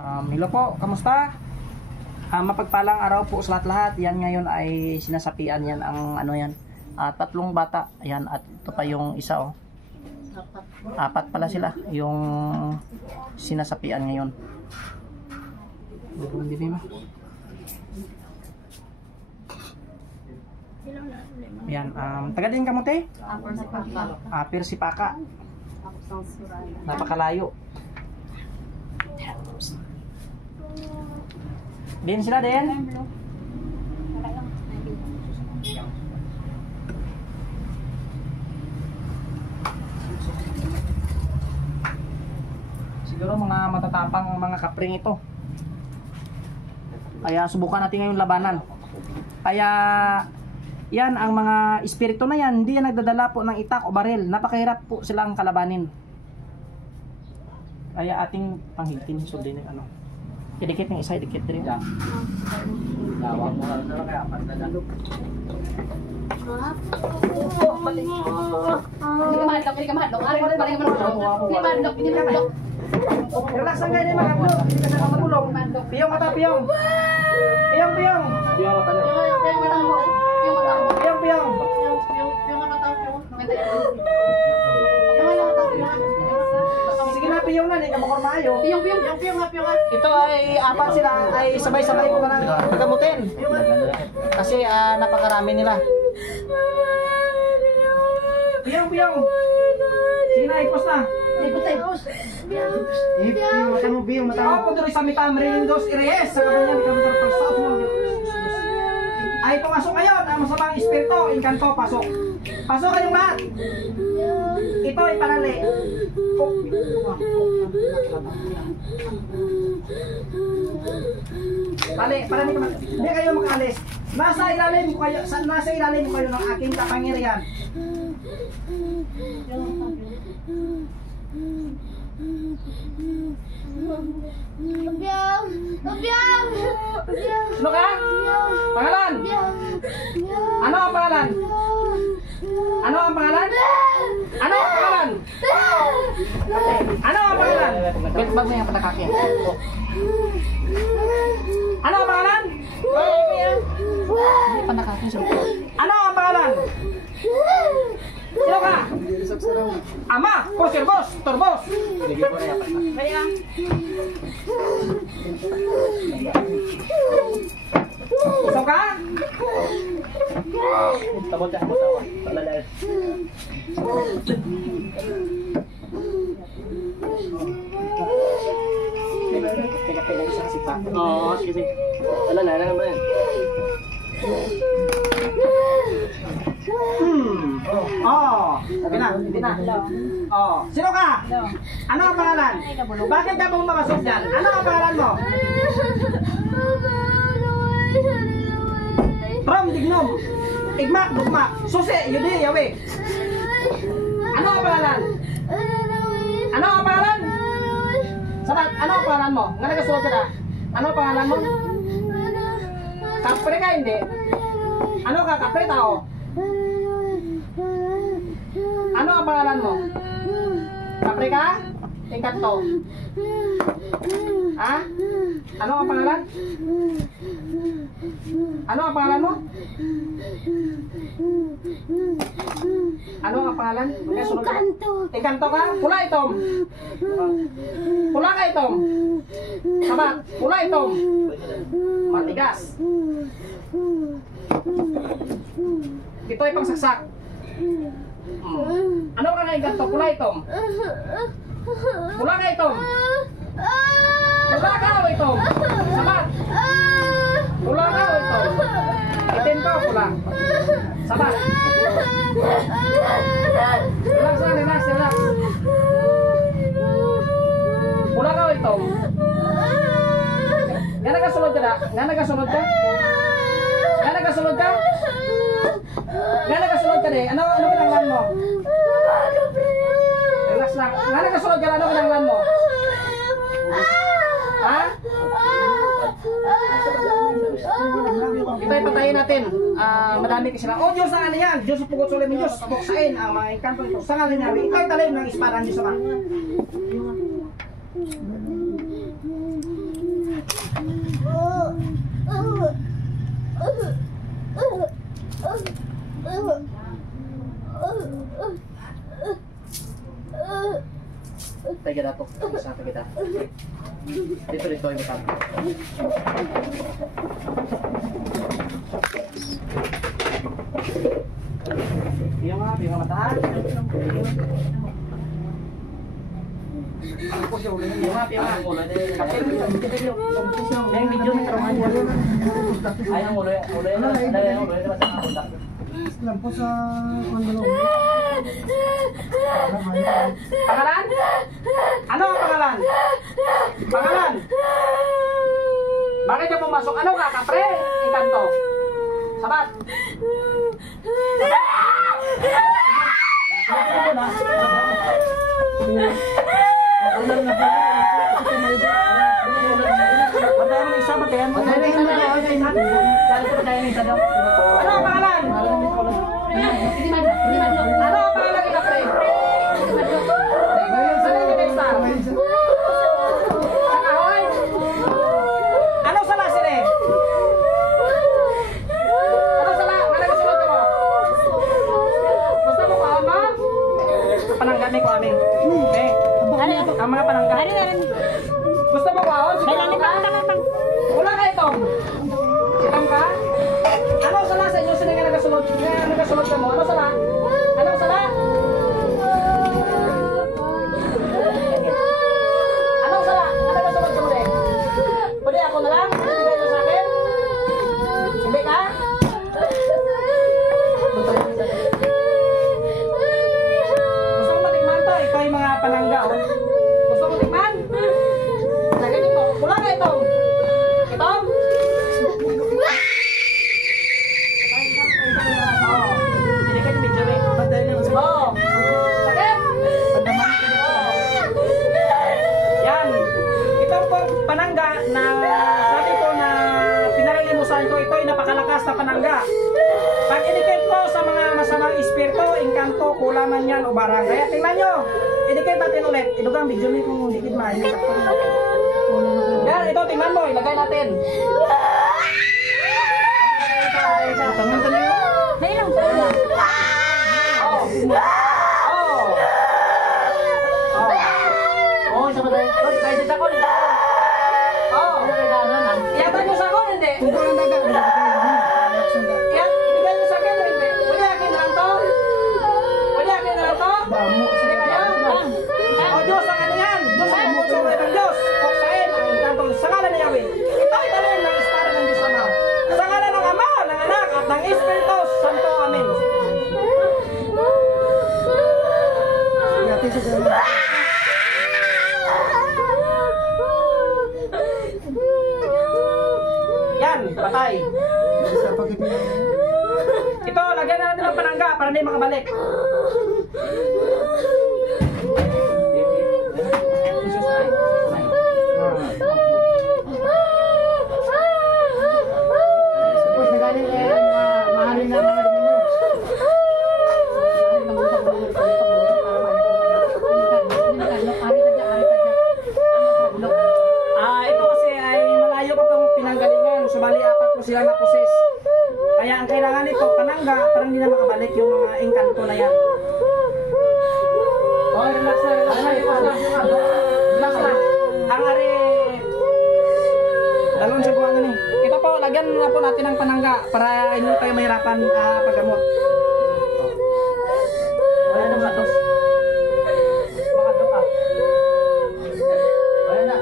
Hello po, kamusta? Mapagpalang araw po sa lahat-lahat. Yan ngayon ay sinasapian yan ang ano yan. Tatlong bata. Ayan, at ito pa yung isa oh. Apat pala sila yung sinasapian ngayon. Ayan, taga din kamote? Persipaka. Napakalayo. Din sila din. Siguro mga matatapang mga kapring ito. Kaya subukan natin ngayon labanan. Kaya yan ang mga espiritu na yan, hindi yan nagdadala po ng itak o baril. Napakahirap po silang kalabanin. Kaya ating panghitin sundin ng ano. Idikit ng isa, idikit rin. Lawak mo na kaya pagdadalo. Hindi ka mahadlok. Relax lang kayo na yung mahadlok. Hindi ka na magulong. Piyong mata, piyong. Piyong, piyong. Piyong mata. Piyong, piyong. Sige na, piyong na. Hindi ka makurmayo. Piyong. Ito ay apat sila. Ay sabay-sabay ko na ng gamutin. Kasi napakarami nila. Piyong. Sige na, ipos na. Ipos. Mata mo, piyong mata mo. Ako doon sa mitamrin dos ireyes. Sa kabanyan, di ka matarapasok mo. Ay, pumasok kayo. Ang masamang espiritu. Inkanto, pasok. Pasok kayong lahat. Ito ay parali. Parali ka. Hindi kayo makalis. Nasa ilalim mo kayo ng aking kapangyarihan. Sino ka? Pangalan? Ano ang pangalan? Ano ang pangalan? Ano ang pangalan? Ano ang pangalan? Bag mo yung patakaki. Ano ang pangalan? Hindi pa nakaki. Ano ang pangalan? Sino ka? Ama, Poserbos, Torbos. Kaya. Sino ka? Tabot ka. Talalay. Teka isa kasi pa. Oo, sige. Talalay na naman. Hindi na. Sino ka? Ano ang pangalan? Bakit ka pumasok dyan? Ano ang pangalan mo? Trom, Dignom, Igmak, Dugmak, Susi, Yudi, Yawi. Ano ang pangalan? Ano ang pangalan? Sabat, ano ang pangalan mo? Nga nagasulat ka na? Ano ang pangalan mo? Kapre ka hindi? Ano ka? Kapre tao? Ano ang pangalan mo? Kapre ka? Encanto. Ha? Ano ang pangalan? Ano ang pangalan mo? Ano ang pangalan? Encanto. Encanto ka? Pula itom. Pula ka itom. Sabat. Pula itom. Matigas. Ito ay pangsaksak. Ano ka nga Encanto? Pula itom. Pula ka itom. Pula ka o itom. Sabat. Pula ka o itom. Itim ka o pula. Sabat. Relax. Pula ka o itom. Nga nagasunod ka na? Nga nagasunod ka? Nga nagasunod ka? Nga nagasunod ka na eh? Ano kinanglan mo? Relax lang. Nga nagasunod ka na? Ano kinanglan mo? Ha? Ito ay patayin natin. Madami kasi lang. Oh Diyos, ang ano yan? Diyos pugot sulim Diyos. Buksain ang mga engkanto ito. Sa ngalan namin. Ito ay talim ng espada ng Diyos Ama. Tayo na po. Sabi kita. Dito yung matang. Yung mga mataas. Ang puso ulit. Yung mga yung video na karoon niya. Ay, ang ulo. Lampo sa kondolo. Pangalan? Ano ang pangalan? Pangalan? Bakit ka pumasok? Ano ka, kapre? Ikanto? Sabat? Batayan mo isa, batayan mo. Ano ang pangalan? Ano ang pangalan ni kapre? Saan yung text-star? Sa kahoy? Ano sala sila? Ano sala? Ano gusto mo? Gusto mo ka, ma'am? Pananggami ko amin. Eh, ang mga panangga. Gusto mo ka, oh? Wala ka ito. Sitam ka? Ano sala sa inyo? Sila nga nagasunod? Nagasunod ka mo? Ano sala? Ano sala? Anong sala? Ano nagasunod ka mo din? Pwede ako na lang? Ibigay nyo sa akin? Hindi ka? Gusto mo matikman to? Ito yung mga panangga, oh. Gusto mo tikman? Lagyan ito. Wala ka ito. Ito? Yan. Ito po panangga na sabi ko na pinalilimusan ko. Ito ay napakalakas na panangga. Pag inikit po sa mga masamang espiritu, engkanto, kulaman yan o barang. Kaya tingnan nyo. Inikit natin ulit. Idugang video nyo kung dikit man. Yan, ito tingnan mo. Ilagay natin. Tangan ka nyo. Mayroon pa lang. Isa pa tayo. Ay, sa sakon. Iyatan nyo sakon, hindi? Ibigay nyo sa akin, hindi? Pwede akin na lang to? Pwede akin na lang to? Sige kayo? O Diyos, ang ano yan? Diyos ang puso ng Diyos. Kuksain ang engkanto sa ngalan ni Yahweh. Ito ay talin ng istara ng Diyos Ama. Sa ngalan ng Ama, ng Anak, at ng Espiritu Santo. Amen. Yan, patay. Ito, lagyan na natin ng panangga para hindi makabalik. Ito kasi ay malayo pa pang pinanggalingan. Subali apat po sila na-possess. Kaya ang kailangan nito, panangga, para hindi na makabalik yung mga engkanto na yan. Okay, relax na, relax na. Relax na. Ang ari, dalawang siya buwan na. Ito po, lagyan na po natin ng panangga para hindi tayo mahirapan paggamot. Wala na mga dos. Mga dos ka. Wala na.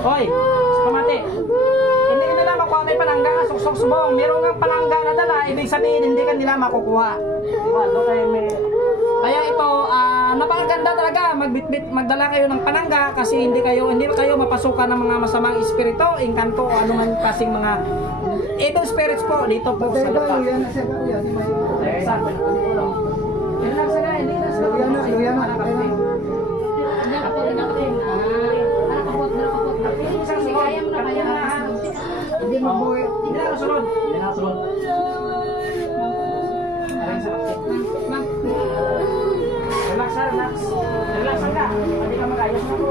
Hoy, kamati. Hindi ka nila makuha may panangga ka, suksok-subong. Meron kang panangga na dala, ibig sabihin hindi ka nila makukuha. Diba? Doon kayo may... Kaya ito, napakaganda talaga. Magdala kayo ng panangga kasi hindi kayo mapasukan ng mga masamang espiritu, engkanto, anuman kasing mga evil spirits po dito po sa lupa. Hindi mabuhay. Hindi na kasunod. Hindi na kasunod. Relax, relax. Relax ka. Hindi ka makayos na po.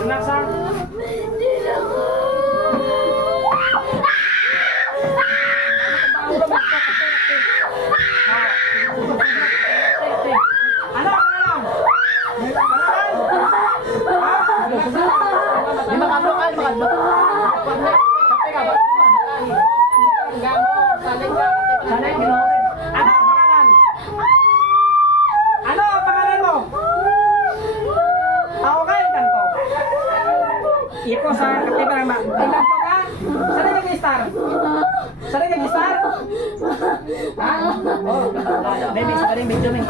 Relax, ha? Iko sa katiba ng engkanto ka? Saan nag-star? Saan nag-star? Ha? Oh, baby, sa rin video mo.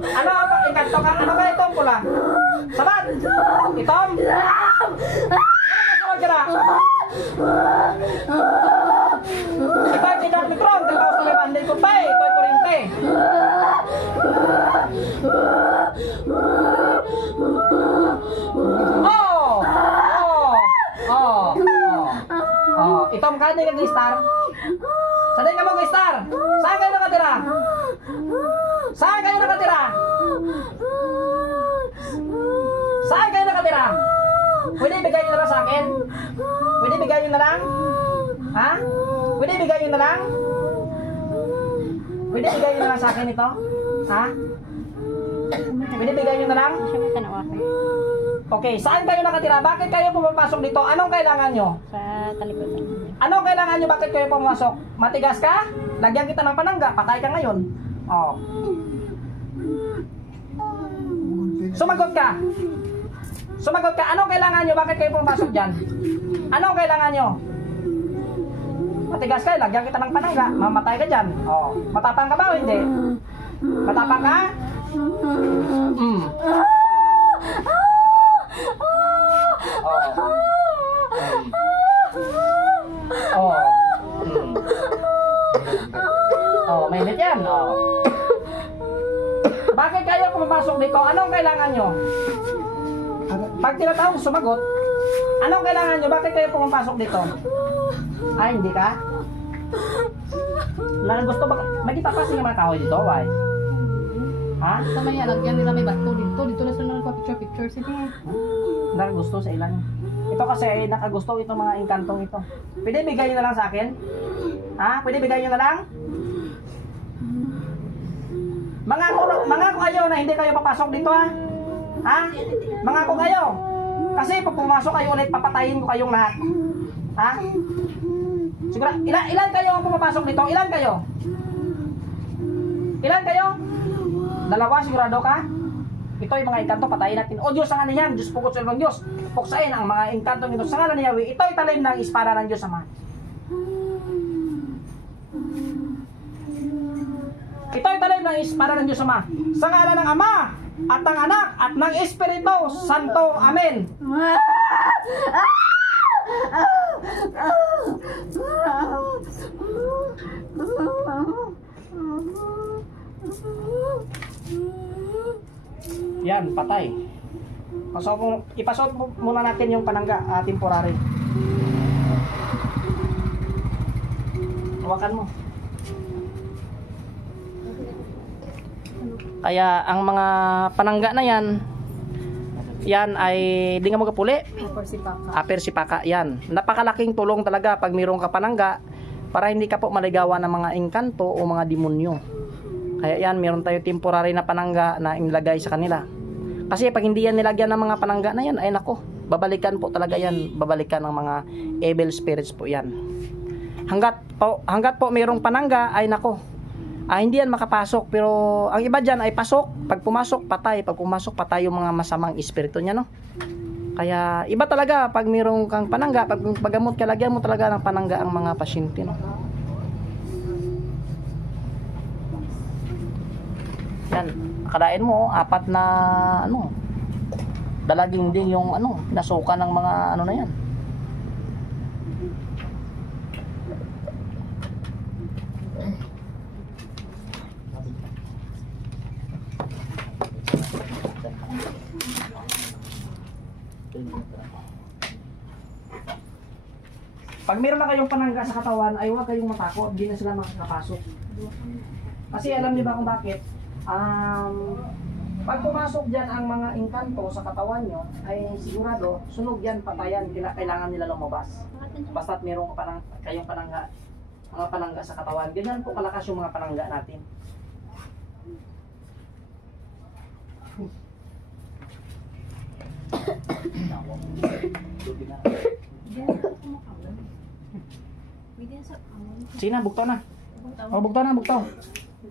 Ano ang engkanto ka? Ano ba itong pula? Sabat? Itom? Ano ka na? Ito ay tidak mikron. Tapos sa may bandil ko pa eh. Ito ay kurente. Itom ka din nag-star? Saan ka mag-star? Saan kayo nakatira? Saan kayo nakatira? Saan kayo nakatira? Pwede bigay nyo na lang sa akin? Pwede bigay nyo na lang? Ha? Pwede bigay nyo na lang? Pwede bigay nyo na lang sa akin ito? Ha? Pwede bigay nyo na lang? Okay, saan kayo nakatira? Bakit kayo pumapasok dito? Anong kailangan nyo? Sa talikuran. Anong kailangan nyo? Bakit kayo pumasok? Matigas ka? Lagyan kita ng panangga. Patay ka ngayon. Oh. Sumagot ka. Sumagot ka. Anong kailangan nyo? Bakit kayo pumasok dyan? Anong kailangan nyo? Matigas ka. Lagyan kita ng panangga. Mamatay ka dyan. Oh. Matapang ka ba o hindi? Matapang ka? Mainit yan. Bakit kayo pumapasok dito? Anong kailangan nyo? Pag tinatawag sumagot, anong kailangan nyo? Bakit kayo pumapasok dito? Ay, hindi ka? Wala gusto ba? Magkita pa siya mga kahoy dito, why? Ha? Sa maya, lagyan nila may bato dito. Dito na sila nagpa-picture. Sige. Wala gusto sa ilan. Ito kasi ay nakagusto itong mga engkantong ito. Pwede bigay nyo na lang sa akin? Ha? Pwede bigay nyo na lang? Mangako kayo na hindi kayo papasok dito, ha? Ha? Mangako kayo. Kasi pag pumasok kayo ulit, papatayin ko kayong lahat. Ha? Siguro, ilan kayo ang pumapasok dito? Ilan kayo? Ilan kayo? Dalawa, sigurado ka? Ito yung mga engkanto, patayin natin. O Diyos, ang ano yan? Diyos pukot sa ibang Diyos. Puksain ang mga engkanto nito. Sa ngalan ni Yahweh, ito ay talim ng espada ng Diyos Ama. Ito ay talim ng espada ng Diyos Ama. Sa ngalan ng Ama, at ng Anak, at ng Espiritu Santo. Amen. Yan, patay. Ipasok muna natin yung panangga, temporary. Hawakan mo. Kaya ang mga panangga na yan ay di nga magapuli. Apersipaka yan. Napakalaking tulong talaga pag mayroong ka panangga para hindi ka po maligawan ng mga engkanto o mga demonyo. Kaya yan, meron tayo temporary na panangga na inilagay sa kanila. Kasi pag hindi yan nilagyan ng mga panangga na yan, ay nako, babalikan po talaga yan. Babalikan ng mga evil spirits po yan. Hanggat po mayroong panangga, ay nako, Hindi yan makapasok, pero ang iba dyan ay pasok. Pag pumasok, patay. Pag pumasok, patay yung mga masamang espiritu niya, no? Kaya iba talaga pag mayroong kang panangga, pag paggamot ka, lagyan mo talaga ng panangga ang mga pasyente, no? Yan, akalain mo, 4 na ano, dalaging din yung ano, nasuka ng mga ano na yan. Pag meron na kayong panangga sa katawan, ay huwag kayong matakot, hindi na sila makakapasok. Kasi alam niyo ba kung bakit? Pag pumasok dyan ang mga engkanto sa katawan nyo, ay sigurado, sunog yan, patayan, kailangan nila lumabas. Basta't meron kayong panangga, mga panangga sa katawan. Ganyan po kalakas yung mga panangga natin. Sige na, buktaw na. Oh, buktaw na, buktaw.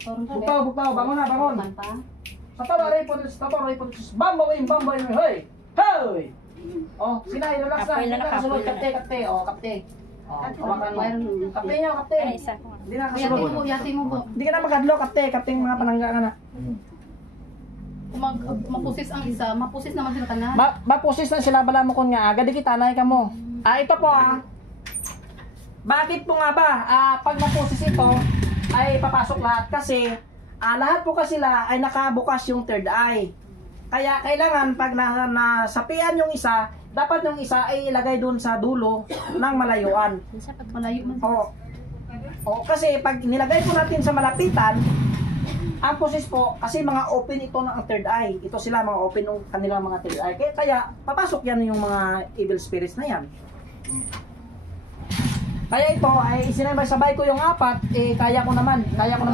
Buktaw, bangon na, bangon. Tatawa, bambaw, hey! Hey! Oh, sina, relax na. Kasunod, kapte. Oh, kapte. Oh, hawakan mo. Kapte nyo, kapte. Hindi na kasunod. Yati mo po. Hindi ka na magkadlo, kapte. Kapte yung mga panangga ka na. Kung mapusis ang isa, mapusis naman sila tanan. Mapusis na sila, bala mo kung nga. Agad kita, nay ka mo. Ito po Bakit po nga ba? Pag mapusis ito, ay papasok lahat. Kasi, lahat po kasi sila ay nakabukas yung third eye. Kaya kailangan pag nasapian yung isa, dapat yung isa ay ilagay dun sa dulo ng malayuan. Malayo man. O kasi pag nilagay po natin sa malapitan, ang pusis po, kasi mga open ito ng third eye. Ito sila mga open ng kanilang mga third eye. Kaya papasok yan yung mga evil spirits na yan. Kaya ito ay isinabay ko yung 4, kaya ko naman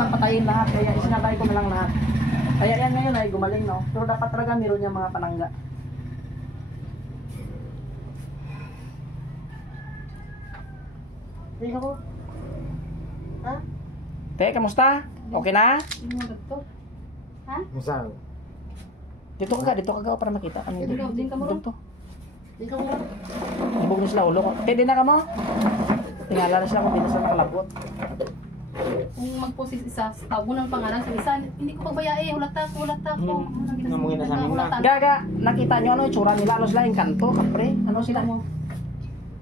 patayin lahat, kaya isinabay ko na lang lahat. Kaya yan ngayon ay gumaling, no? Pero dapat talaga meron yung mga panangga. Tingnan ko. Ha? Te, kamusta? Okay na? Hindi mo dito. Ha? Masal. Dito ka para makita. Ano Dito, din ka mo ron. Dito. Di ka mo. Ibog na sila ulo ko. Te, di na ka mo? Tingala na sila kung di na sila nakalabot. Kung magpusis isa, tago ng pangalan sa isa, hindi ko pagbayai, hulata ko. Namungin na sa amin na. Gaga, nakita nyo ano, itsura nila, ano sila, engkanto, kapre, ano sila mo?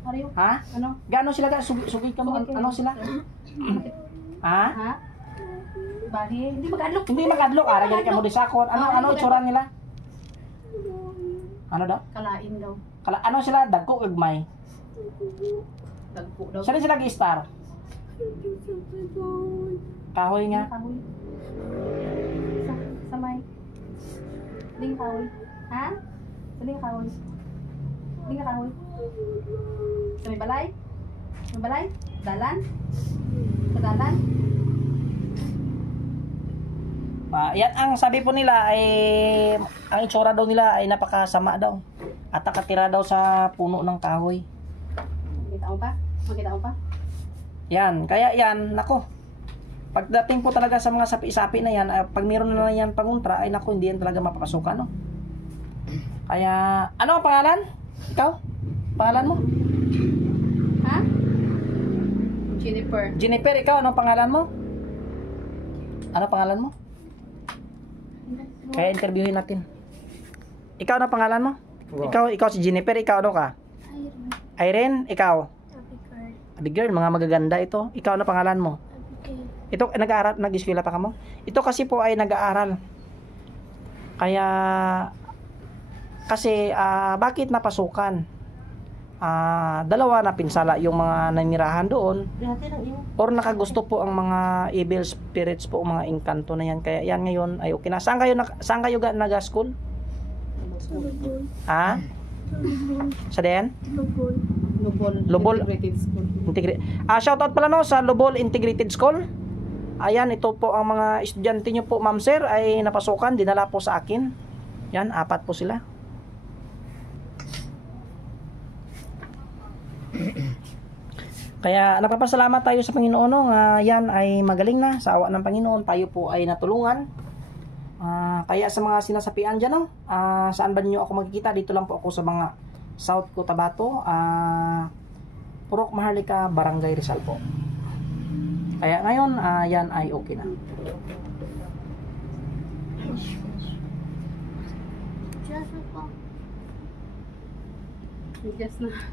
Ariyo? Ha? Ano? Gano sila ka? Sugid ka mo, ano sila? Ha? Ha? Bahi? Hindi mag-adlok. Hindi makadlok, gali ka mo di sakon. Ano itsura nila? Ano daw? Kalain daw. Ano sila, dagko ugmay. Dagpo daw. Saan sila gi-star? Kahoy nga. Kahoy. Sa may. Ding kahoy. Ha? Sa ding kahoy. Ding ka kahoy. Sa may balay? May balay? Dalan? Sa dalan? Yan ang sabi po nila ay ang itsura daw nila ay napakasama daw. At nakatira daw sa puno ng kahoy. Makita mo pa? Makita mo pa? Yan, kaya yan, nako. Pagdating po talaga sa mga sapi-sapi na yan, pag meron na yan panguntra, ay nako, hindi yan talaga mapapasukan, no? Kaya, ano ang pangalan? Ikaw? Pangalan mo? Ha? Jennifer. Jennifer, ikaw, ano ang pangalan mo? Ano pangalan mo? Kaya interviewin natin. Ikaw, ano pangalan mo? Wow. Ikaw si Jennifer, ikaw ano ka? Irene, ikaw? Abigail, mga magaganda ito. Ikaw na pangalan mo? Ito, nag-aaral, nag-eskwela pa ka mo? Ito kasi po ay nag-aaral. Kaya, kasi, bakit napasukan? Dalawa na pinsala yung mga nanirahan doon. Or nakagusto po ang mga evil spirits po, mga engkanto na yan. Kaya yan ngayon ay okay na. Saan kayo nag-school? Ha? Sa den? Lubol Integrated School. Shoutout pala no sa Lubol Integrated School. Ayan, ito po ang mga estudyante nyo po, ma'am sir, ay napasukan, dinala po sa akin. Yan, 4 po sila. Kaya napapasalamat tayo sa Panginoon no, nga yan ay magaling na sa awa ng Panginoon. Tayo po ay natulungan. Kaya sa mga sinasapian dyan, no, saan ba niyo ako makikita? Dito lang po ako sa mga South Cotabato, Purok Maharlika, Barangay Rizal po. Kaya ngayon, yan ay okay na. Just na.